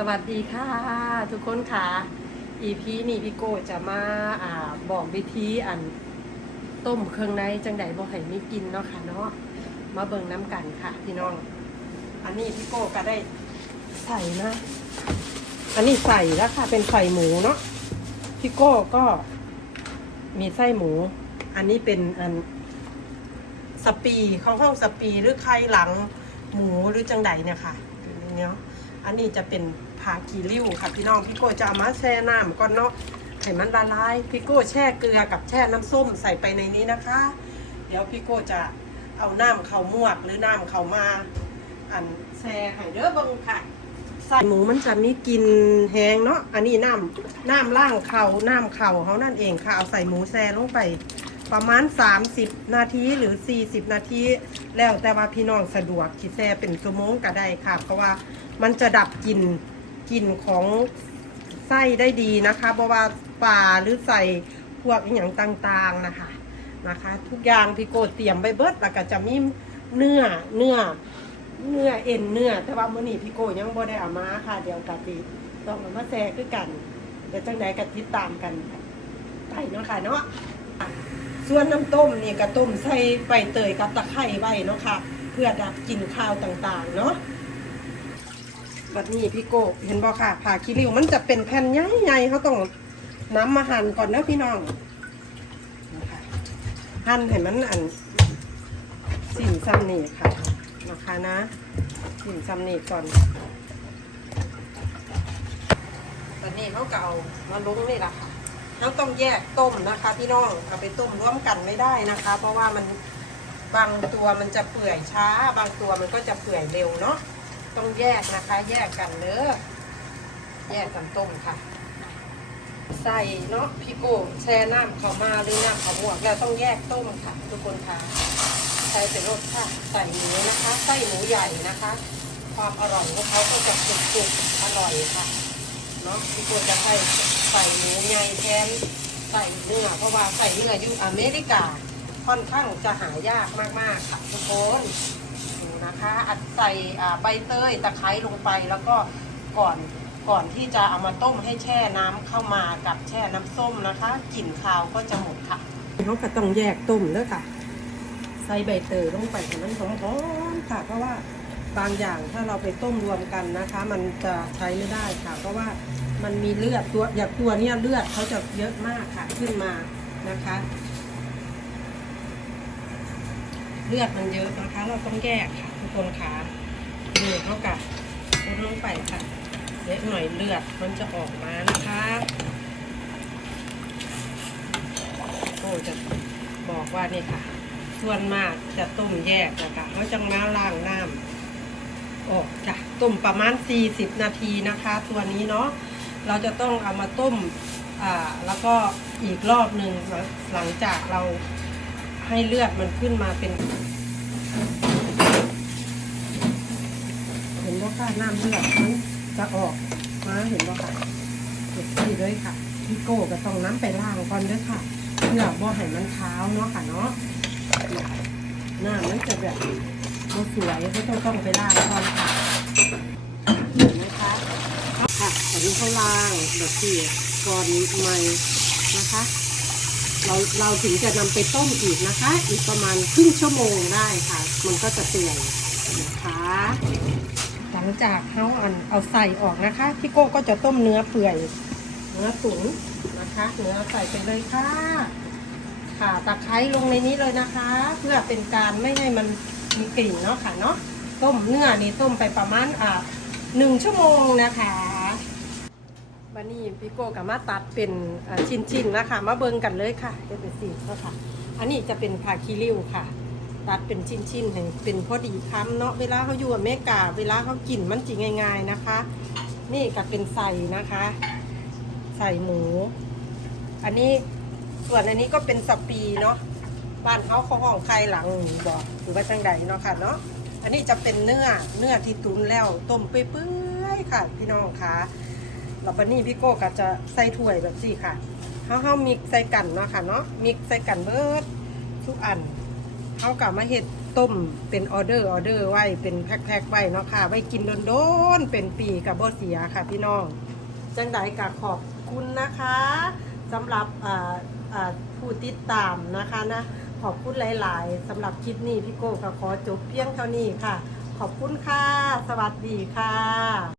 สวัสดีค่ะ ทุกคนค่ะ EP นี้พี่โก้จะมาอ่าบอกวิธีอันต้มเครื่องในจังไดบ่ให้มีกินเนาะค่ะเนาะมาเบิ่งน้ำกันค่ะพี่น้อง อันนี้พี่โก้ก็ได้ใส่นะ อันนี้ใส่แล้วค่ะเป็นไข่หมูเนาะพี่โก้ก็มีไส้หมู อันนี้เป็นอันสปีของห้องสปีหรือไข่หลังหมูหรือจังไดเนี่ยค่ะเนาะ อันนี้จะเป็นผากีริ้วค่ะพี่น้องพี่โก้จะเอามาแช่น้ำก่อนเนาะให้มันละลายพี่โก้แช่เกลือกับแช่น้ำส้มใส่ไปในนี้นะคะ เดี๋ยวพี่โก้จะเอาน้ำเขามวกหรือน้ำเขามา อันแช่ให้เด้อบังค่ะใส่หมูมันจะมีกลินแห้งเนาะอันนี้น้ำน้ำล่างเขาน้ำเข่าเขานั่นเองค่ะเอาใส่หมูแช่ลงไปประมาณ 30 นาทีหรือ 40 นาที แล้วแต่ว่าพี่น้องสะดวกที่แช่เป็นชั่วโมงก็ได้ค่ะ เพราะว่า มันจะดับกลิ่นกลิ่นของไส้ได้ดีนะคะเพราะว่าปลาหรือใส่พวกอย่างต่างๆนะคะนะคะ ทุกอย่างพี่โกเตรียมไปเบิดแล้วก็จะมีเนื้อเนื้อเนื้อเอ็นเนื้อ แต่ว่ามื้อนี้พี่โกยังบ่ได้เอามาค่ะ เดี๋ยวกะติต้องเอามาแซ่คือกันเดี๋ยวจังใดก็ติดตามกันไปเนาะค่ะเนาะส่วนน้ำต้มนี่ก็ต้มใส่ใบเตยกับตะไคร้ไว้เนาะค่ะ เพื่อดับกลิ่นคาวต่างๆ เนาะ บัดนี้พี่โกเห็นบ่ค่ะผ่าคิริวมันจะเป็นแผ่นใหญ่ๆเขาต้องน้ำมาหั่นก่อนนะพี่น้องหั่นให้มันอันสิ่นซ้ำนี่ค่ะนะคะนะสิ่นซ้ำนี่ก่อนบัดนี้เขาก็เอามาลุงนี่แหละค่ะเราต้องแยกต้มนะคะ พี่น้องเอาไปต้มร่วมกันไม่ได้นะคะ เพราะว่ามันบางตัวมันจะเปื่อยช้า บางตัวมันก็จะเปื่อยเร็วเนาะ ต้องแยกนะคะ แยกกันเด้อแยกกันต้มค่ะ ใส่เนาะพี่โก้แช่น้ำเขามาหรือน้ำเขาหมวกแล้วต้องแยกต้มค่ะ ทุกคนค่ะใส่เป็นรสค่ะ ใส่หมูนะคะไส้หมูใหญ่นะคะ ความอร่อยของเขาก็จะกรุบๆอร่อยค่ะเนาะพี่ควรจะใส่ใส่หมูใหญ่แทนใส่เนื้อเพราะว่าใส่เนื้ออยู่อเมริกาค่อนข้างจะหายากมากๆค่ะทุกคน นะคะ อัดใส่ใบเตยตะไคร้ลงไปแล้วก็ก่อนก่อนที่จะเอามาต้มให้แช่น้ำเข้ามากับแช่น้ำส้มนะคะกลิ่นคาวก็จะหมดค่ะเขาก็ต้องแยกต้มเด้อค่ะ ใส่ใบเตยลงไปให้มันหอมๆค่ะ เพราะว่าบางอย่างถ้าเราไปต้มรวมกันนะคะ มันจะใช้ไม่ได้ค่ะ เพราะว่ามันมีเลือดตัวอย่างตัวเนี้ยเลือดเขาจะเยอะมากค่ะขึ้นมานะคะ เลือดมันเยอะนะคะ เราต้องแยกค่ะทุกคนค่ะดูเท่ากับลดลงไปค่ะเล็กหน่อยเลือดมันจะออกมานะคะโอ้จะบอกว่านี่ค่ะ ส่วนมากจะต้มแยกนะคะเขาจะมาล้างน้ำออกจ้ะต้มประมาณ 40 นาทีนะคะตัวนี้เนาะเราจะต้องเอามาต้มอ่าแล้วก็อีกรอบหนึ่งหลังจากเรา ให้เลือดมันขึ้นมาเป็น เห็นว่าค่ะน้ำเลือดมันจะออกมาเห็นว่าค่ะเด็ดที่เลยค่ะพี่โก้ก็ต้องน้ำไปล้างก่อนด้วยค่ะเพื่อบ่ให้มันเท้าเนาะค่ะเนาะหน้ามันจะแบบมันสวยก็ต้องต้องไปล่างก่อนค่ะเห็นไหมคะค่ะอันนี้เขาล่างแบบที่ก่อนใหม่นะคะ เราเราถึงจะนำไปต้มอีกนะคะ อีกประมาณครึ่งชั่วโมงได้ค่ะ มันก็จะเปื่อยนะคะหลังจากเขาอันเอาใส่ออกนะคะพี่โก้ก็จะต้มเนื้อเปื่อยเนื้อตุ๋นนะคะ เนื้อใส่ไปเลยค่ะค่ะตะไคร้ลงในนี้เลยนะคะ เพื่อเป็นการไม่ให้มันมีกลิ่นเนาะค่ะเนาะต้มเนื้อนี่ต้มไปประมาณอ่าหนึ่งชั่วโมงนะคะ บันนี้พี่โก้กับมาตัดเป็นชิ้นๆนะคะ มาเบิงกันเลยค่ะเดี๋ยวเป็นสีเนาะค่ะอันนี้จะเป็นผักคีริ้วค่ะ ตัดเป็นชิ้นๆให้เป็นพอดีคำเนาะเวลาเขาอยู่อเมริกาเวลาเขากินมันจีง่าย ๆนะคะ นี่ก็เป็นใส่นะคะ ใส่หมู อันนี้ส่วนอันนี้ก็เป็นสปีเนาะบ้านเขาเขาห้องไข่หลังบอกหรือว่าจังใดเนาะค่ะเนาะอันนี้จะเป็นเนื้อเนื้อที่ตุนแล้วต้มเปื่อยๆค่ะ พี่น้องค่ะ แล้วปนนี้พี่โก้ก็จะใส่ถ้วยแบบนี้ค่ะเขาเขามิกใส่กันเนาะค่ะเนาะมิกใส่กันเบิดทุกอันเขากับมาเห็ดต้มเป็นออเดอร์ออเดอร์ไว้เป็นแพ็คๆไว้เนาะค่ะไว้กินโดนๆเป็นปีกับบเสียค่ะพี่น้องจังไดก็ขอบคุณนะคะสำหรับผู้ติดตามนะคะนะขอบคุณหลาย ๆสำหรับคลิปนี้พี่โก้ก็ขอจบเพียงเท่านี้ค่ะ ขอบคุณค่ะ สวัสดีค่ะ